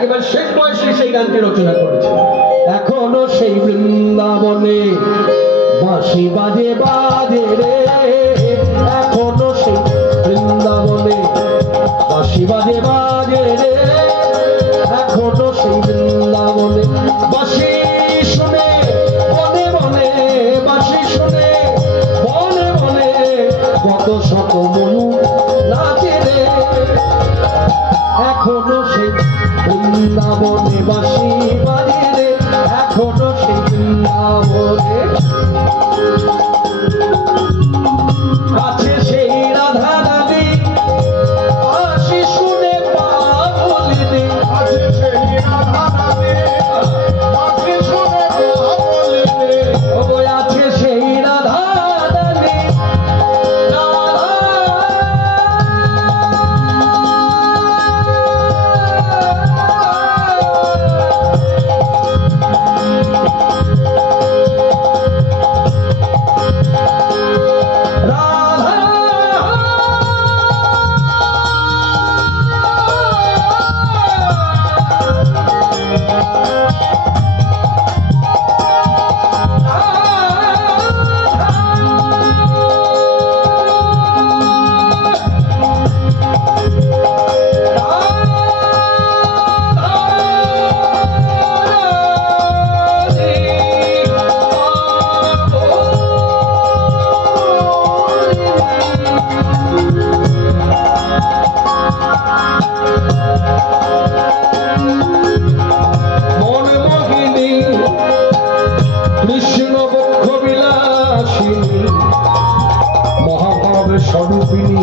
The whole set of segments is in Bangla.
একেবারে শেষ বয়সে সেই গানটি রচনা করেছে। এখনো সেই বৃন্দাবনে বাঁশি বাজে বাজে রে, এখনো সেই বৃন্দাবনে বাঁশি বাজে বাজে রে, এখনো সেই বৃন্দাবনে বাঁশি শুনে মনে মনে, বাঁশি শুনে মনে মনে কত শত মনু নাচে রে, এখনো সেই বৃন্দাবনে বাঁশি বাজে রে, এখনো সেই বৃন্দাবনে আছে সেই রাধা রানী বাঁশি শুনে পাগলিনী, আছে সেই রাধা রানী বাঁশি শুনে পাগলিনী, ওগো আছে সেই রাধা রানী, স্বরূপিণী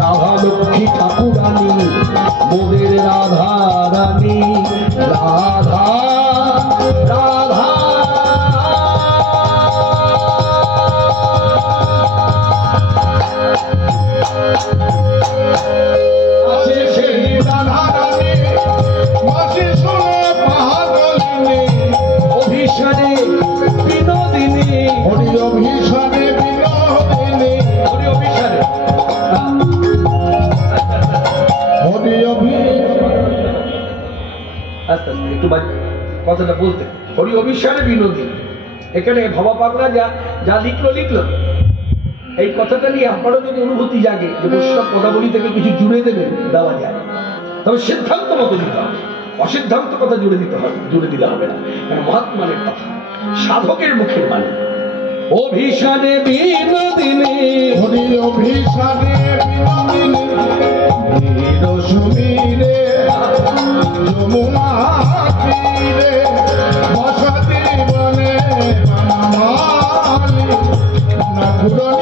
রাধা লক্ষ্মী ঠাকুরানী, মোদের রাধা রানী, রাধা রাধা আছে সেই রাধা রানী বাঁশি শুনে পাগলিনী, অভিসারে বিনোদিনী, হরি অভিসারে বিনোদিনী, হরি অভিসারে হরি আস্তে আস্তে একটু কথাটা বলতে, হরি অভিসারে বিনোদিনী। এখানে ভবা পাগলা যা যা লিখলো লিখলো, এই কথাটা নিয়ে আমারও যদি অনুভূতি জাগে যে বৈষ্ণব পদাবলী থেকে কিছু জুড়ে দেবে, দেওয়া যায়, তবে সিদ্ধান্ত মতো দিতে হবে, অসিদ্ধান্ত কথা জুড়ে দিতে হবে, জুড়ে দিলে হবে না, কারণ মহাত্মানের কথা সাধকের মুখের মানে। অভিসারে বিনোদিনী, হরি অভিসারে বিনোদিনী, বীর সুমীরে যমুনা তীরে বসতি বনে বনমালী, নাকুর